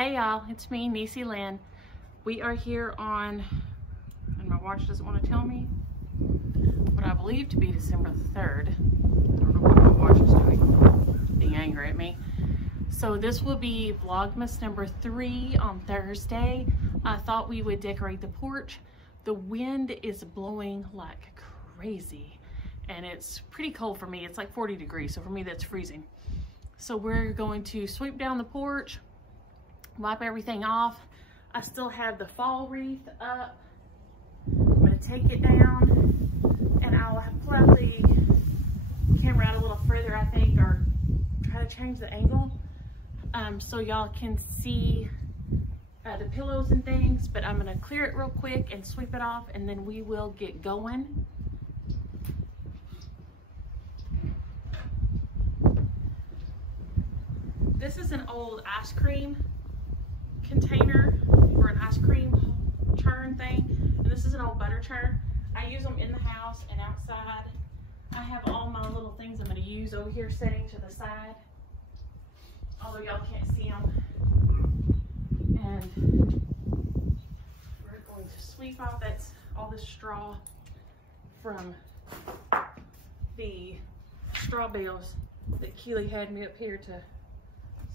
Hey y'all, it's me, Niecy Lynn. We are here on, and my watch doesn't want to tell me, what I believe to be December the 3rd. I don't know what my watch is doing, being angry at me. So this will be Vlogmas number 3 on Thursday. I thought we would decorate the porch. The wind is blowing like crazy and it's pretty cold for me. It's like 40 degrees, so for me that's freezing. So we're going to sweep down the porch, wipe everything off. I still have the fall wreath up. I'm gonna take it down and I'll pull out the camera out a little further, I think, or try to change the angle so y'all can see the pillows and things, but I'm gonna clear it real quick and sweep it off and then we will get going. This is an old ice cream container or an ice cream churn thing, and this is an old butter churn. I use them in the house and outside. I have all my little things I'm going to use over here setting to the side, although y'all can't see them. And we're going to sweep off that's all this straw from the straw bales that Keely had me up here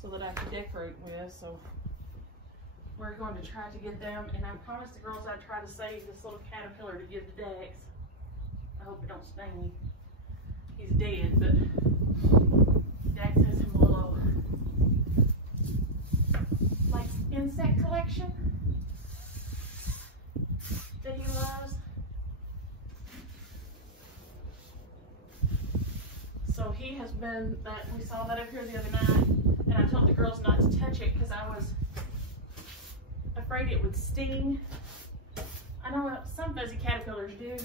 so that I could decorate with. So we're going to try to get them, and I promised the girls I'd try to save this little caterpillar to give to Dex. I hope it don't sting me. He's dead, but Dex has him a little like insect collection that he loves. So he has been, that we saw that up here the other night, and I told the girls not to touch it because I was afraid it would sting. I know some fuzzy caterpillars do.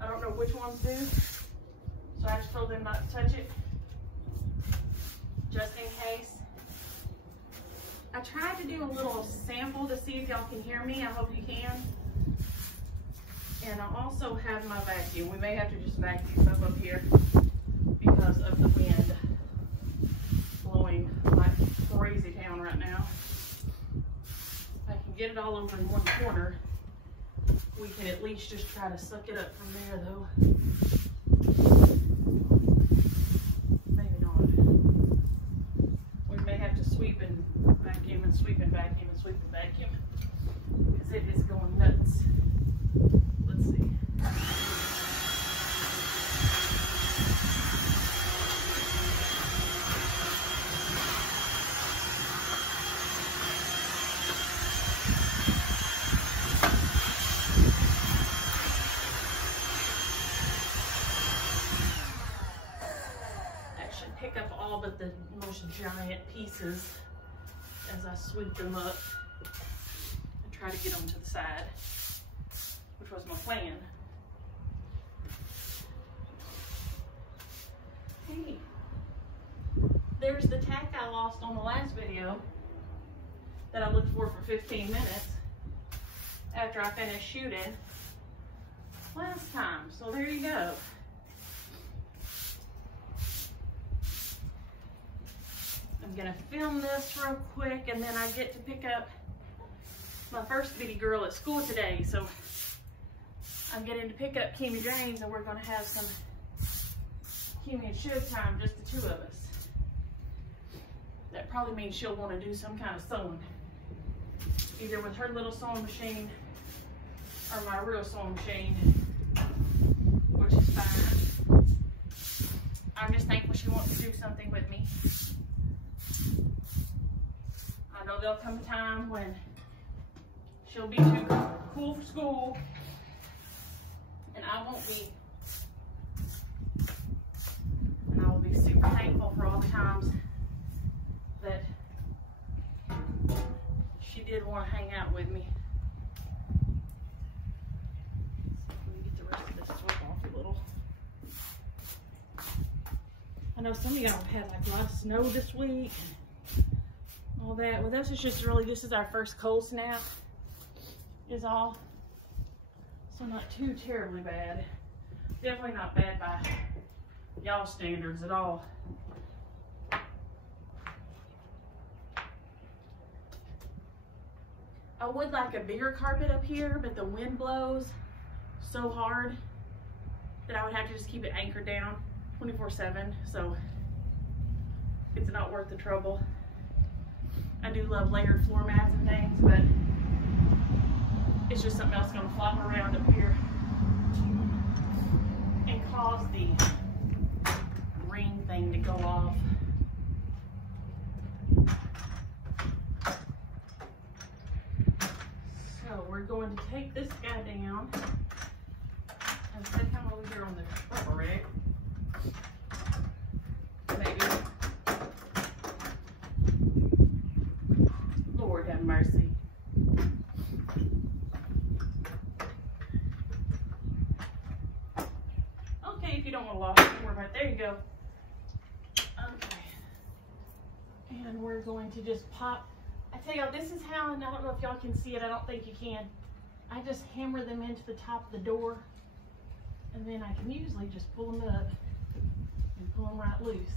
I don't know which ones do. So I just told them not to touch it, just in case. I tried to do a little sample to see if y'all can hear me. I hope you can. And I also have my vacuum. We may have to just vacuum up here because of the wind blowing like crazy town right now. If I can get it all over in one corner, we can at least just try to suck it up from there though. Maybe not. We may have to sweep and vacuum and sweep and vacuum and sweep and vacuum because it is going nuts. Let's see. Pick up all but the most giant pieces as I sweep them up and try to get them to the side, which was my plan. Hey, there's the tack I lost on the last video that I looked for 15 minutes after I finished shooting last time. So there you go. I'm gonna film this real quick and then I get to pick up my first bitty girl at school today. So I'm getting to pick up Kimmy James and we're gonna have some Kimmy and Shiv time, just the two of us. That probably means she'll want to do some kind of sewing, either with her little sewing machine or my real sewing machine, which is fine. I'm just thankful she wants to do something with me. I know there'll come a time when she'll be too cool for school and I won't be. And I will be super thankful for all the times that she did want to hang out with me. Let me get the rest of this sweep off a little. I know some of y'all have had like a lot of snow this week and all that. Well, this is just really, this is our first cold snap is all. So not too terribly bad. Definitely not bad by y'all standards at all. I would like a bigger carpet up here, but the wind blows so hard that I would have to just keep it anchored down 24/7, so it's not worth the trouble. I do love layered floor mats and things, but it's just something else gonna flop around up here and cause the ring thing to go off. So we're going to take this guy down and set him over here on the upper rack. Maybe. Lord have mercy. Okay, if you don't want to lock it, right there you go. Okay. And we're going to just pop. I tell y'all, this is how, and I don't know if y'all can see it, I don't think you can. I just hammer them into the top of the door, and then I can usually just pull them up and pull them right loose.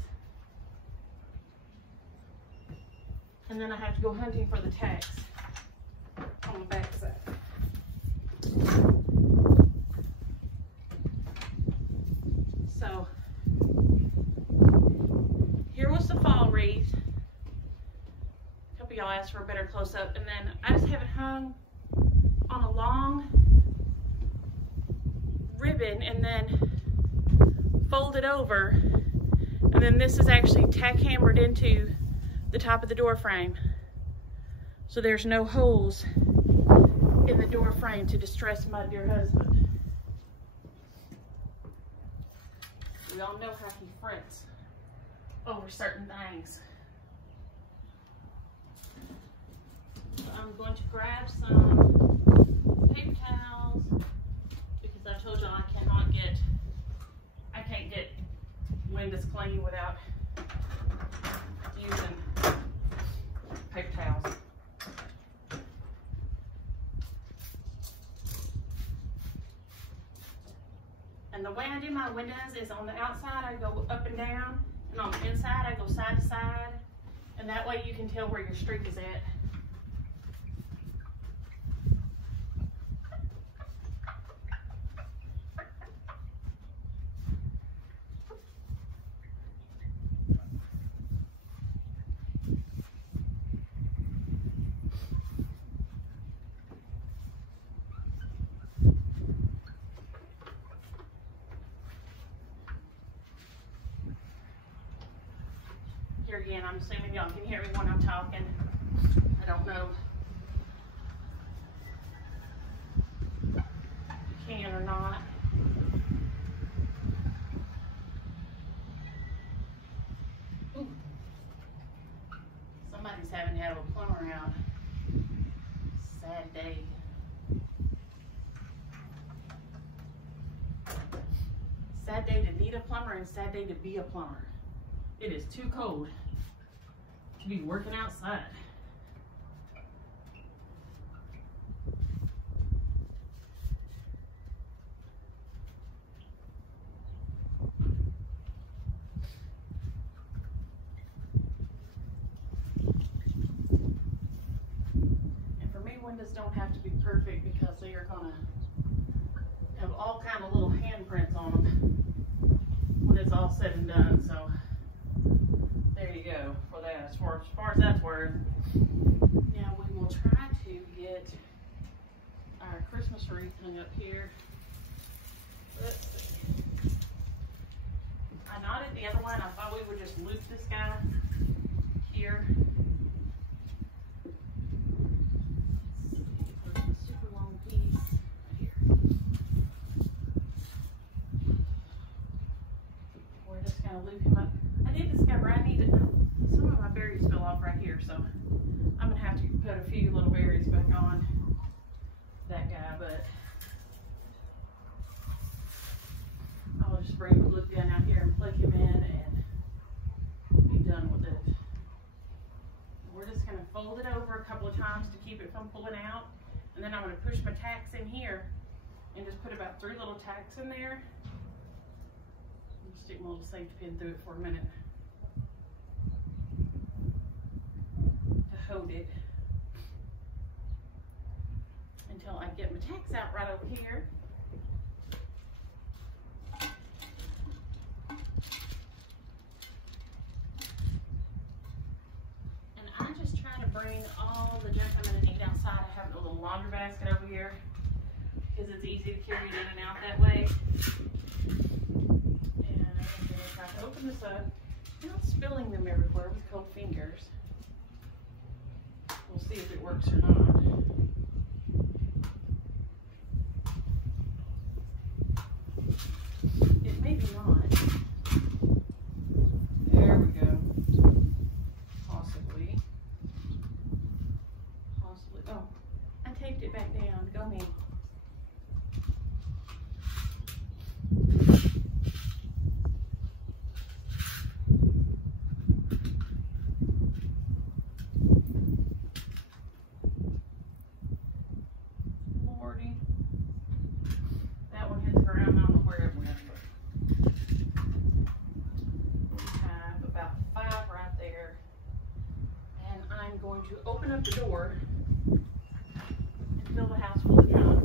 And then I have to go hunting for the tacks on the back side. So, here was the fall wreath. A couple of y'all asked for a better close-up, and then I just have it hung on a long ribbon and then folded over, and then this is actually tack hammered into the top of the door frame, so there's no holes in the door frame to distress my dear husband. We all know how he frets over certain things. So I'm going to grab some paper towels because I told y'all I can't get windows clean without using paper towels. And the way I do my windows is on the outside I go up and down, and on the inside I go side to side, and that way you can tell where your streak is at. Here again, I'm assuming y'all can hear me when I'm talking. I don't know if you can or not. Ooh. Somebody's having to have a plumber out. Sad day. Sad day to need a plumber and sad day to be a plumber. It is too cold to be working outside. And for me, windows don't have to be perfect because they are gonna have all kind of little handprints on them when it's all said and done. So there you go for that, as far as that's worth. Now we will try to get our Christmas wreath hung up here. Let's see. I knotted the other one. I thought we would just loop this guy here. Let's see, there's a super long piece right here. We're just gonna loop him up. I did discover I needed, some of my berries fell off right here, so I'm gonna have to put a few little berries back on that guy, but I'll just bring the loop gun out here and plug him in and be done with it. We're just gonna fold it over a couple of times to keep it from pulling out, and then I'm gonna push my tacks in here and just put about 3 little tacks in there. Stick my little safety pin through it for a minute to hold it. the tack's out right over here. And I'm just trying to bring all the junk I'm going to need outside. I have a little laundry basket over here because it's easy to carry it in and out that way. And I'm going to try to open this up without spilling them everywhere with cold fingers. We'll see if it works or not. It may be not. There we go. Possibly. Possibly. Oh, I taped it back down. Go me. To open up the door and fill the house full of junk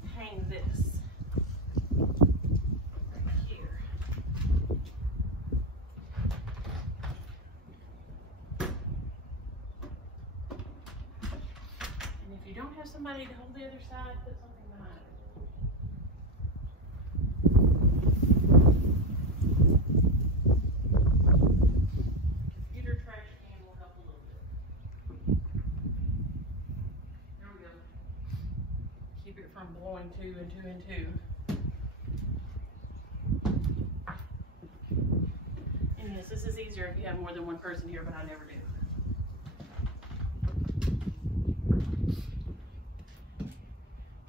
to hang this right here. And if you don't have somebody to hold the other side, put something behind it. From blowing two and two and two. And yes, this is easier if you have more than one person here, but I never do.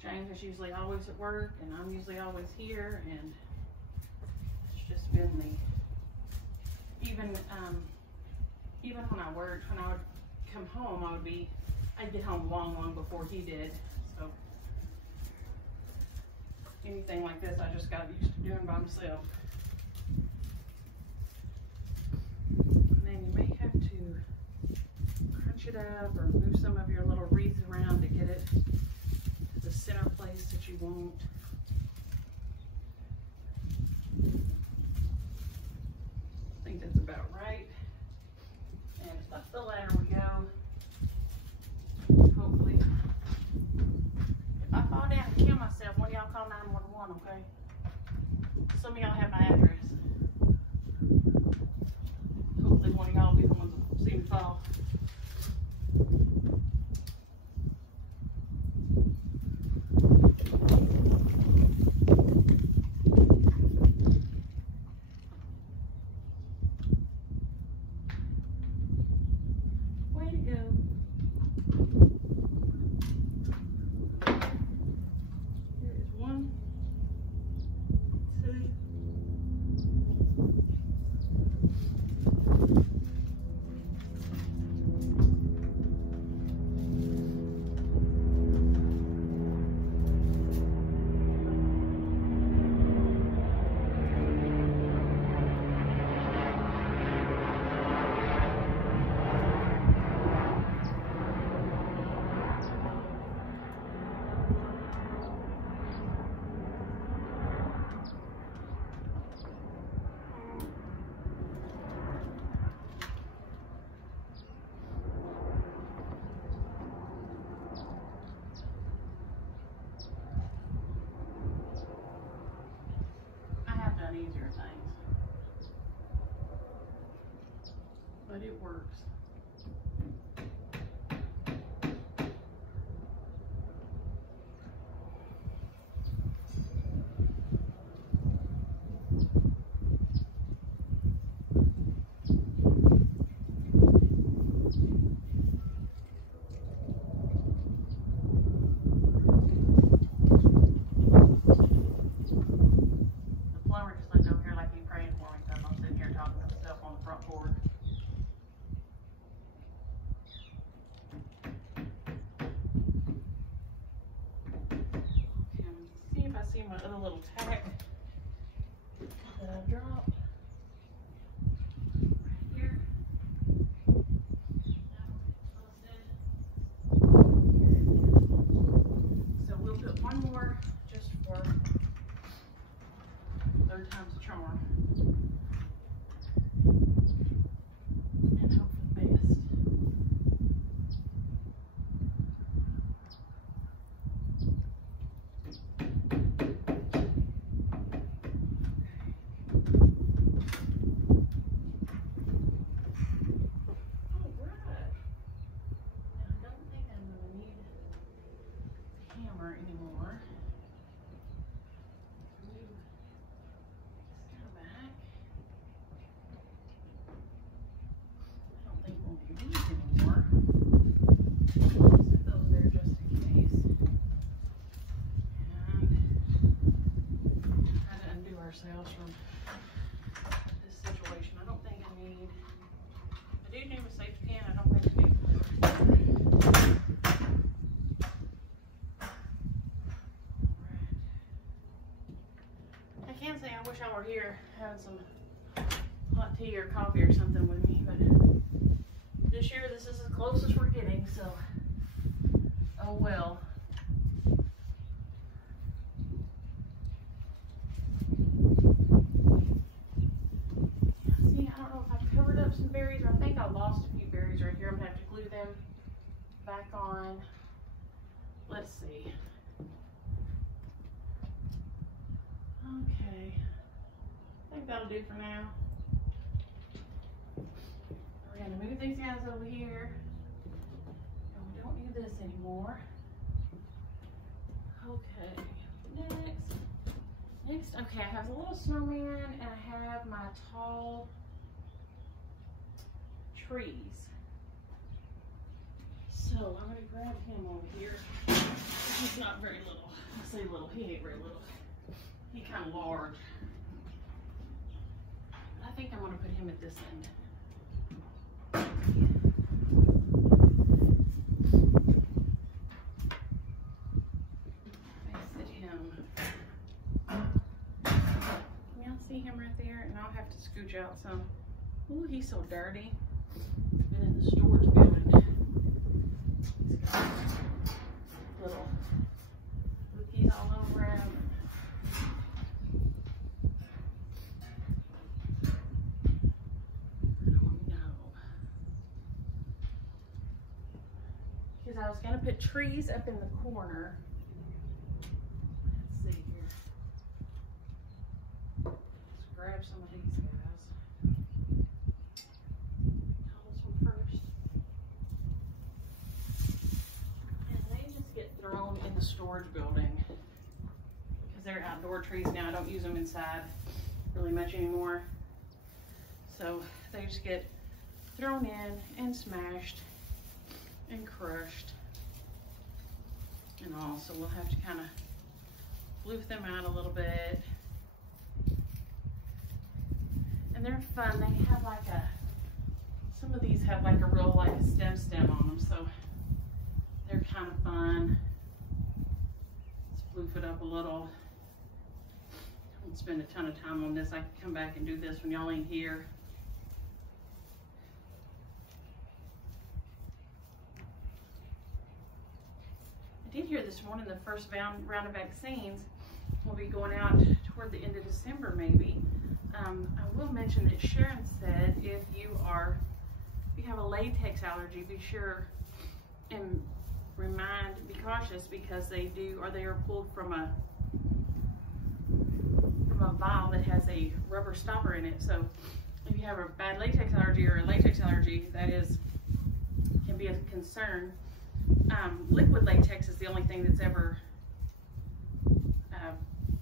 James is usually always at work, and I'm usually always here, and it's just been the, even when I worked, when I would come home, I'd get home long before he did, so anything like this, I just got used to doing by myself. And then you may have to crunch it up or move some of your little wreaths around to get it to the center place that you want. I think that's about right. And if up the ladder we go. Hopefully. If I fall down and kill myself, one of y'all call 911, okay? Some of y'all have my address. Hopefully one of y'all will be the ones that see me fall. Way to go. Easier things, but it works. My other little tack that I dropped right here. Here you name a safe can? I don't think I do. I can say I wish I were here having some hot tea or coffee or something with me, but this year this is as close as we're getting, so oh well. See, I don't know if I've covered up some berries, or I think I lost a few berries right here. I'm gonna have to glue them back on. Let's see. Okay, I think that'll do for now. We're gonna move these guys over here. And we don't need this anymore. Okay, next, okay, I have a little snowman and I have my tall trees. So I'm gonna grab him over here. He's not very little. I say little, he ain't very little. He's kind of large. I think I'm gonna put him at this end. I'll have to scooch out some. Ooh, he's so dirty. He's been in the storage building. He's got little cookies all over him. I don't know. Because I was going to put trees up in the corner. Let's see here. Grab some of these guys. This one first. And they just get thrown in the storage building because they're outdoor trees now. I don't use them inside really much anymore. So they just get thrown in and smashed and crushed and all. So we'll have to kind of floof them out a little bit. And they're fun. They have like some of these have like a real like stem on them, so they're kind of fun. Let's floof it up a little. I won't spend a ton of time on this. I can come back and do this when y'all ain't here. I did hear this morning the first round of vaccines will be going out toward the end of December maybe. I will mention that Sharon said if you have a latex allergy, be sure and be cautious because they are pulled from a vial that has a rubber stopper in it. So if you have a bad latex allergy or a latex allergy, that can be a concern. Liquid latex is the only thing that's ever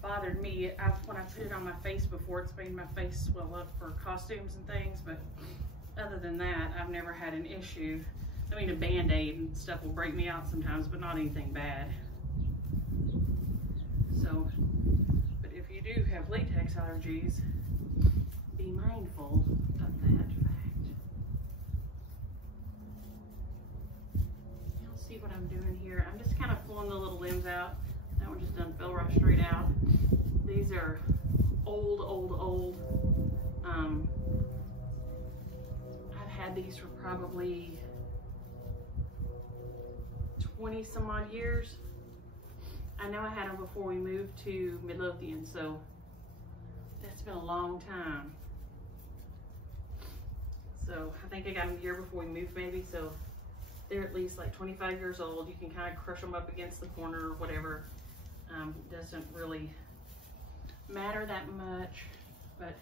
bothered me. When I put it on my face before, it's made my face swell up for costumes and things, but other than that, I've never had an issue. I mean, a Band-Aid and stuff will break me out sometimes, but not anything bad. So, but if you do have latex allergies, be mindful of that fact. You'll see what I'm doing here. I'm just kind of pulling the little limbs out. That one just done fell right straight out. These are old. I've had these for probably 20 some odd years. I know I had them before we moved to Midlothian, so that's been a long time. So I think I got them a year before we moved maybe, so they're at least like 25 years old. You can kind of crush them up against the corner or whatever. Doesn't really matter that much, but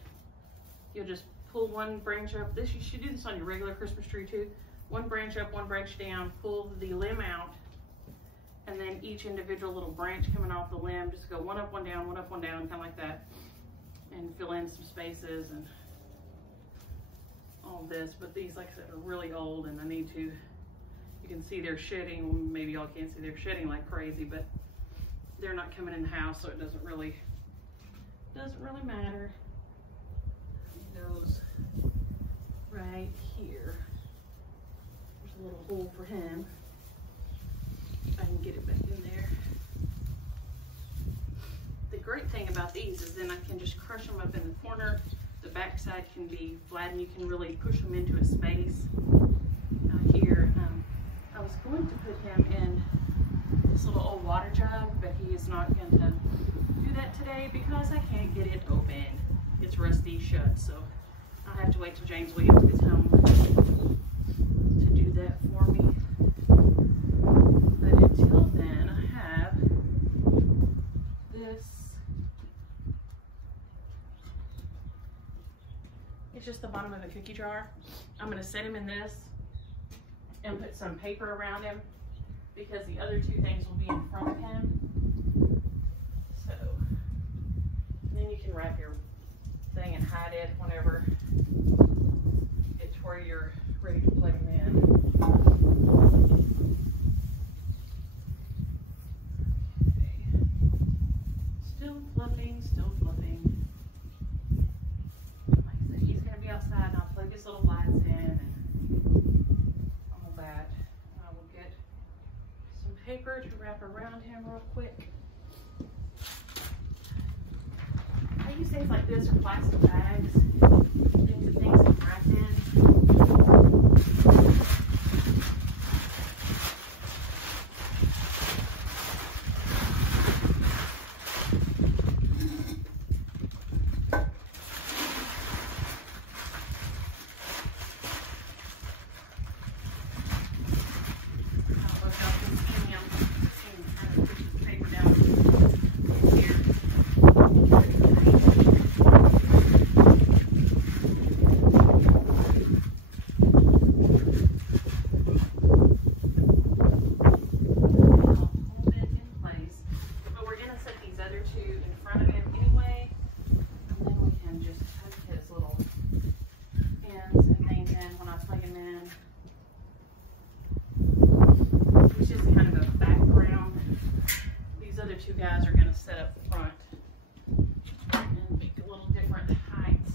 you'll just pull one branch up. You should do this on your regular Christmas tree too. One branch up, one branch down, pull the limb out, and then each individual little branch coming off the limb, just go one up, one down, kind of like that, and fill in some spaces and all this. But these, like I said, are really old, and you can see they're shedding. Maybe y'all can't see they're shedding like crazy, but they're not coming in the house, so it doesn't really matter. It goes right here. a little hole for him. If I can get it back in there. The great thing about these is then I can just crush them up in the corner. The back side can be flat and you can really push them into a space. Here, I was going to put him in this little old water jug, but he is not going to do that today because I can't get it open. It's rusty shut, so I'll have to wait till James Williams gets home to do that for me. But until then, I have this. It's just the bottom of a cookie jar. I'm going to set him in this and put some paper around him because the other two things will be in front of him. So then you can wrap your thing and hide it whenever it's where you're ready to plug them in. Okay. Still flipping, still flipping. Like I said, he's going to be outside and I'll plug his little lights in and all that. I will get some paper to wrap around him real quick. I use things like this or plastic bags, things that things can wrap in. Two guys are going to set up front and make a little different heights.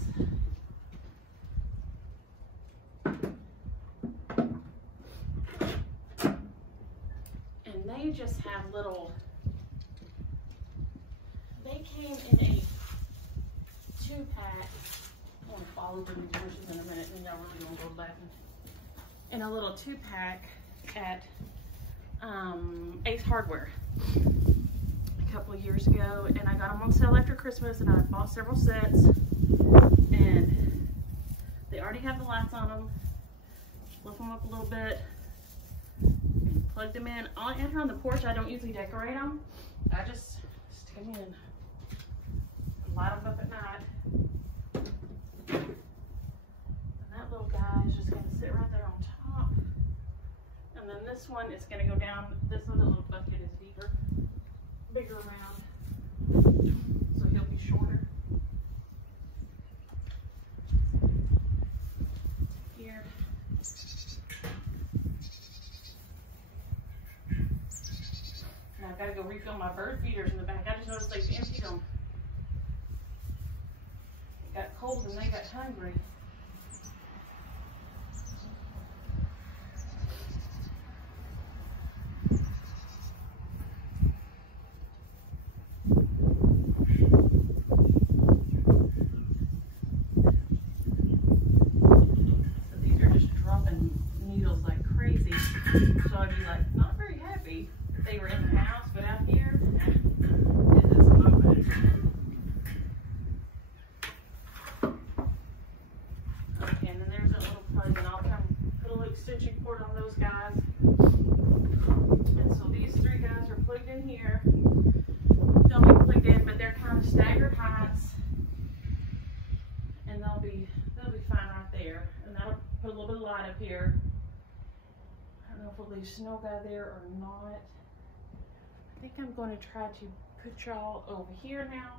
And they just have little, they came in a 2-pack. I want to follow the bushes in a minute and y'all really going to go back in a little 2-pack at Ace Hardware a couple of years ago, and I got them on sale after Christmas, and I bought several sets, and they already have the lights on them. Lift them up a little bit and plug them in. On here on the porch, I don't usually decorate them. I just stick them in and light them up at night. And that little guy is just going to sit right there on top. And then this one is going to go down. This other little bucket is bigger around, so he'll be shorter. Here. Now I've got to go refill my bird feeders in the back. I just noticed they've emptied them. It got cold and they got hungry. So I'd be like, not very happy if they were in the house, but out here, it does not matter. Okay, and then there's a little plug, and I'll come put a little extension cord on those guys. And so these 3 guys are plugged in here. They'll be plugged in, but they're kind of staggered heights, and they'll be fine right there. And that'll put a little bit of light up here. I don't know if we'll leave Snow Guy there or not. I think I'm going to try to put y'all over here now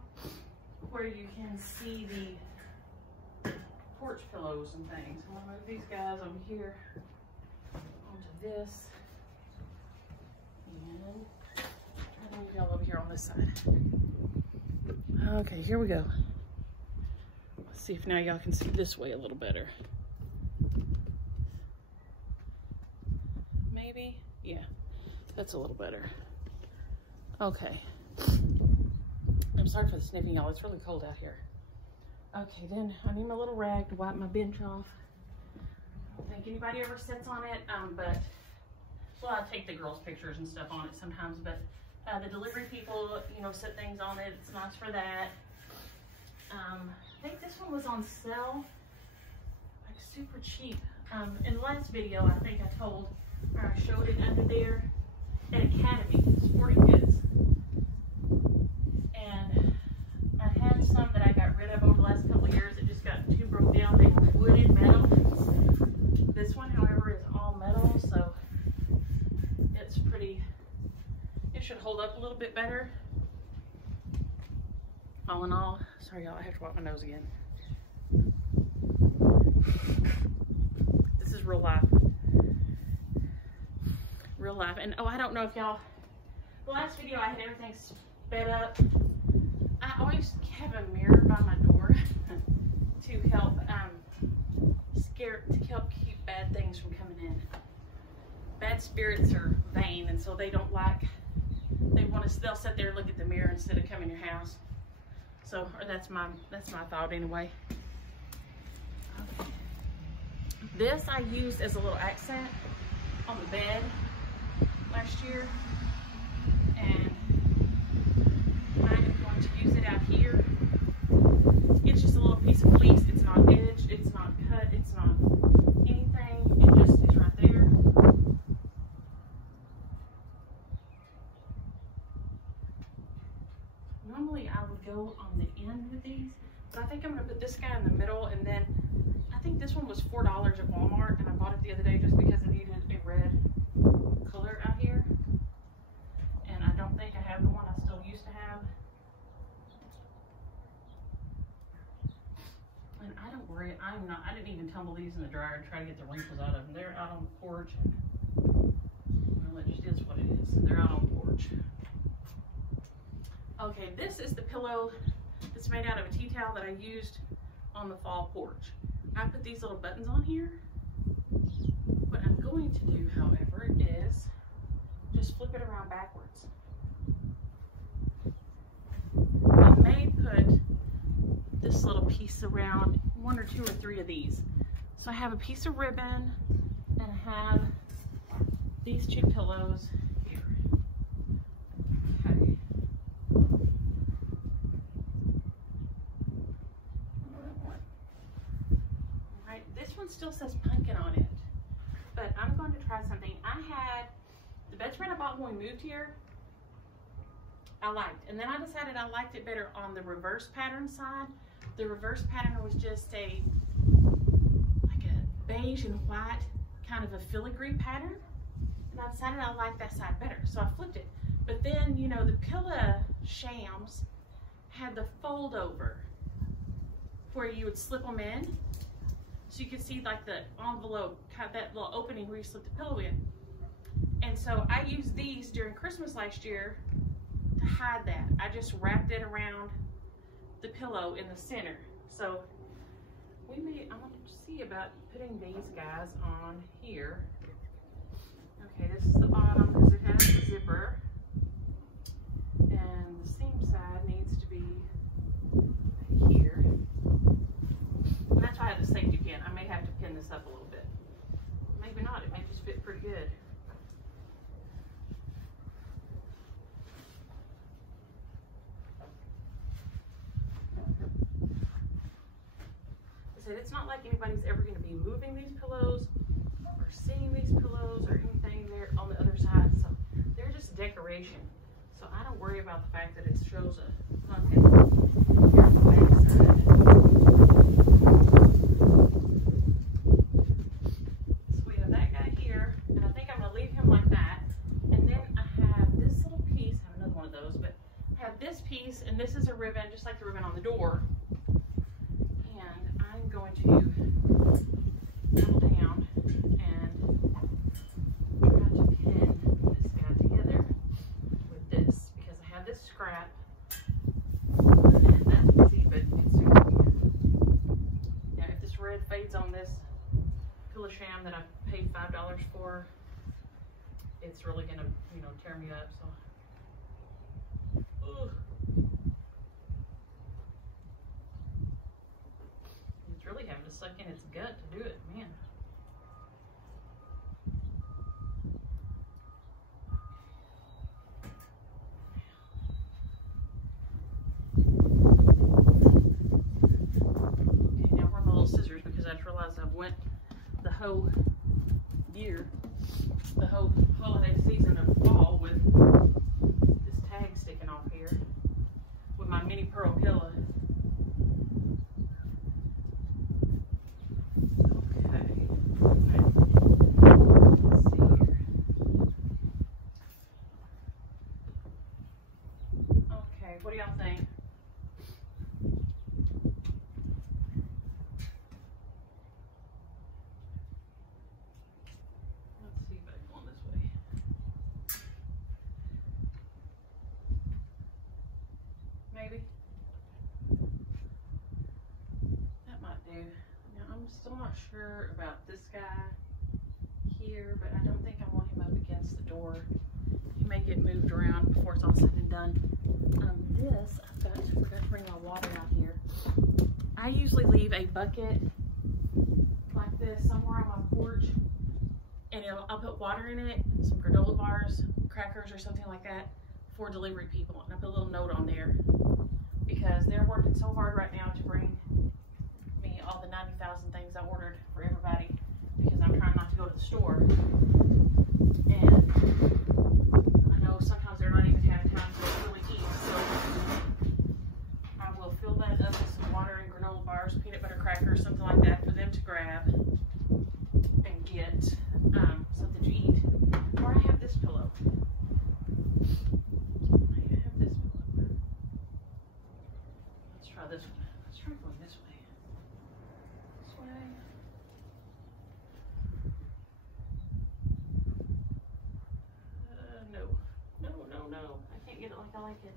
where you can see the porch pillows and things. I'm going to move these guys over here onto this. And try to move y'all over here on this side. Okay, here we go. Let's see if now y'all can see this way a little better. maybe. Yeah, that's a little better. Okay. I'm sorry for the sniffing, y'all. It's really cold out here. Okay, then I need my little rag to wipe my bench off. I don't think anybody ever sits on it, but well, I take the girls' pictures and stuff on it sometimes, but the delivery people, you know, set things on it. It's nice for that. I think this one was on sale, like super cheap. In the last video, I think I told, or I showed it under there at Academy, Sporting Goods. And I had some that I got rid of over the last couple of years. It just got too broke down. They were wooded metal. This one, however, is all metal, so it's pretty, it should hold up a little bit better. All in all, sorry y'all, I have to wipe my nose again. This is real life. Real life. And oh, I don't know if y'all, the last video I had everything sped up. I always have a mirror by my door to help help keep bad things from coming in. Bad spirits are vain, and so they don't like, they'll sit there and look at the mirror instead of coming in your house. So, or that's my thought anyway. Okay. This I used as a little accent on the bed last year, and I'm going to use it out here. It's just a little piece of fleece. It's not edged, it's not cut, it's not anything. It just is right there. Normally I would go on the end with these, but I think I'm going to put this guy in the middle, and then I think this one was $4 at Walmart, and I bought it the other day just because I needed a red color out here. And I don't think I have the one I still used to have. And I don't worry, I didn't even tumble these in the dryer and try to get the wrinkles out of them. They're out on the porch. Well, it just is what it is. They're out on the porch. Okay, this is the pillow that's made out of a tea towel that I used on the fall porch. I put these little buttons on here. What I'm going to do, however, is just flip it around backwards. I may put this little piece around 1 or 2 or 3 of these. So I have a piece of ribbon, and I have these 2 pillows here. Okay. Alright, this one still says pumpkin on it, but I'm going to try something. I had the bedspread I bought when we moved here, I liked, and then I decided I liked it better on the reverse pattern side. The reverse pattern was just like a beige and white kind of a filigree pattern, and I decided I liked that side better, so I flipped it. But then, you know, the pillow shams had the fold over where you would slip them in, so you could see like the envelope, kind of that little opening where you slip the pillow in. And so I used these during Christmas last year to hide that. I just wrapped it around the pillow in the center. So I want to see about putting these guys on here. Okay, this is the bottom because it has the zipper, and the seam side needs to be here. And that's why I have the safety pin. I may have to pin this up a little bit. Maybe not, it may just fit pretty good. It's not like anybody's ever going to be moving these pillows or seeing these pillows or anything there on the other side, so they're just decoration. So I don't worry about the fact that it shows a pumpkin here on the back side. So we have that guy here, and I think I'm going to leave him like that. And then I have this little piece, I have another one of those, but I have this piece, and this is a ribbon, just like the ribbon on the door. I'm going to drill down and try to pin this guy together with this, because I have this scrap, and that's easy, but it's super good. Now, if this red fades on this pillow sham that I paid $5 for, it's really gonna, you know, tear me up. So, ugh. It's really having to suck in its gut to do it, man. Okay, now we're on my little scissors because I just realized I've went the whole year, the whole holiday season of fall with this tag sticking off here with my mini pearl pillow. Okay, let's see here. Okay, what do y'all think? Maybe. That might do. Now, I'm still not sure about this guy here, but I don't think I want him up against the door. He may get moved around before it's all said and done. This, I forgot to bring my water out here. I usually leave a bucket like this somewhere on my porch, and I'll put water in it, some granola bars, crackers, or something like that for delivery people. And I put a little note on there because they're working so hard right now to bring me all the 90,000 things I ordered for everybody because I'm trying not to go to the store. And I know sometimes they're not even having time to really eat, so I will fill that up with some water and granola bars, peanut butter crackers, something like that for them to grab and get something to eat. Or I have this pillow. This one. Let's try going this way. This way. No. No, no, no. I can't get it like I like it.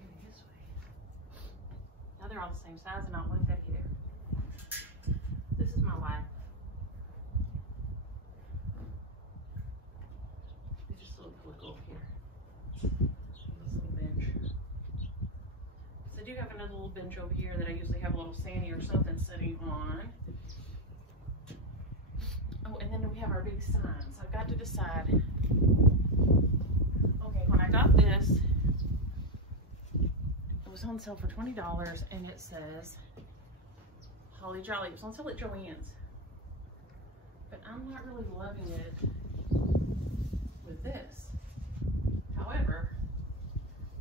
Maybe this way. Now they're all the same size and I don't like that either. This is my lap. It's just a little click over here. I do have another little bench over here that I usually have a little Sandy or something sitting on. Oh, and then we have our big signs. I've got to decide. Okay, when I got this, it was on sale for $20 and it says Holly Jolly. It was on sale at Joann's. But I'm not really loving it with this. However,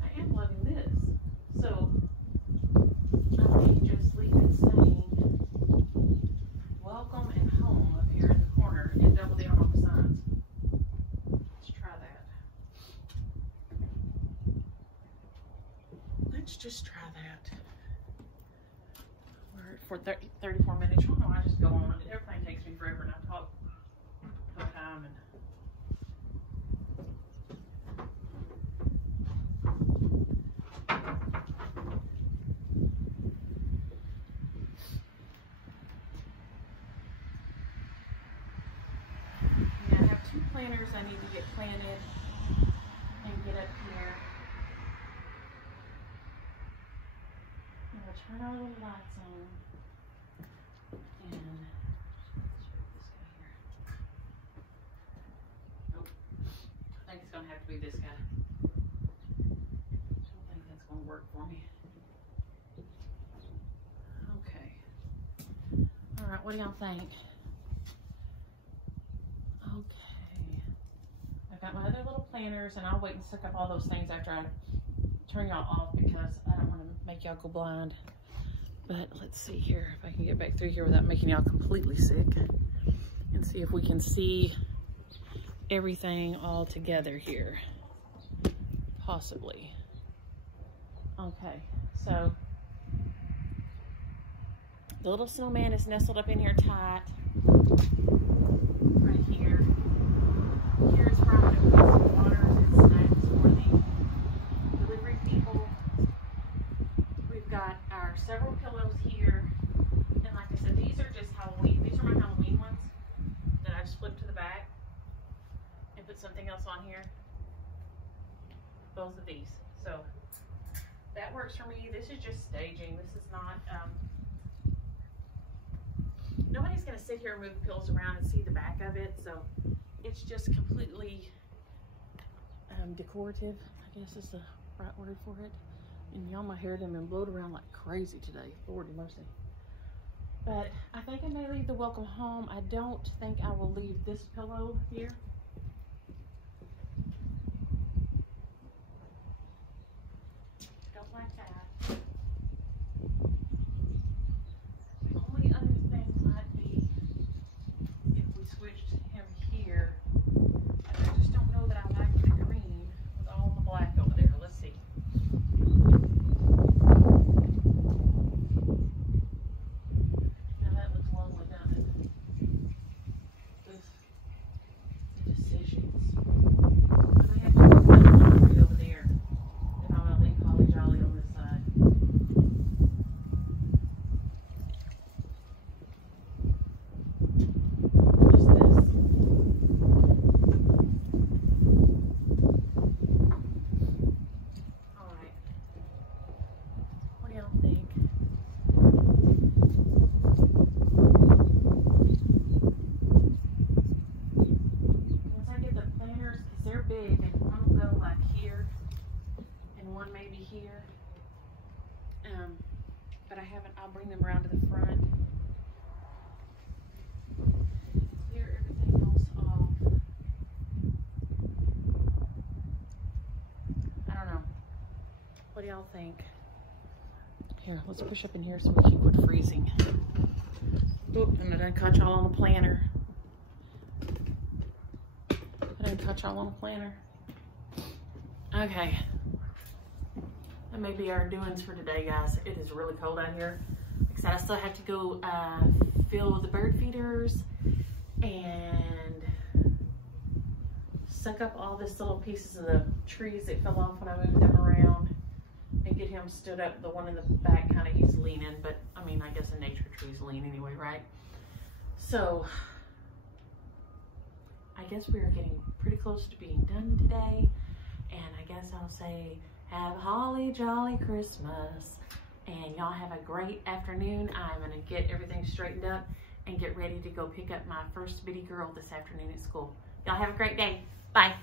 I am loving this. So I may just leave it saying welcome and home up here in the corner and double down on the signs. Let's try that. Let's just try that. We're for 34 minutes. You know, I just go on. Everything takes me forever and I talk no time and planters I need to get planted and get up here. I'm going to turn all the lights on and let's show this guy here. Nope. I think it's going to have to be this guy. I don't think that's going to work for me. Okay. All right, what do y'all think? Got my other little planters, and I'll wait and suck up all those things after I turn y'all off because I don't want to make y'all go blind. But let's see here if I can get back through here without making y'all completely sick and see if we can see everything all together here. Possibly. Okay, so the little snowman is nestled up in here tight. Right here. Here's where I'm going to put some waters and snacks for the delivery people. We've got our several pillows here. And like I said, these are just Halloween. These are my Halloween ones that put something else on here. Both of these. So that works for me. This is just staging. This is not, nobody's going to sit here and move pillows around and see the back of it. So it's just completely decorative, I guess is the right word for it. And y'all, my hair done been blowed around like crazy today. Lord mercy. But I think I may leave the welcome home. I don't think I will leave this pillow here. Don't like that. The only other thing might be if we switched him here. And I just don't know that I like the green with all the black over there. Let's see. Here, but I haven't. I'll bring them around to the front. Clear everything else off. I don't know. What do y'all think? Here, let's push up in here so we keep it freezing. Oop, and I done cut y'all on the planner. Okay. That may be our doings for today, guys. It is really cold out here. Like I said, I still have to go fill the bird feeders and suck up all this little pieces of the trees that fell off when I moved them around and get him stood up. The one in the back, kind of, he's leaning, but I mean, I guess a nature trees lean anyway, right? So I guess we are getting pretty close to being done today. And I guess I'll say, have a holly jolly Christmas, and y'all have a great afternoon. I'm gonna get everything straightened up and get ready to go pick up my first bitty girl this afternoon at school. Y'all have a great day. Bye.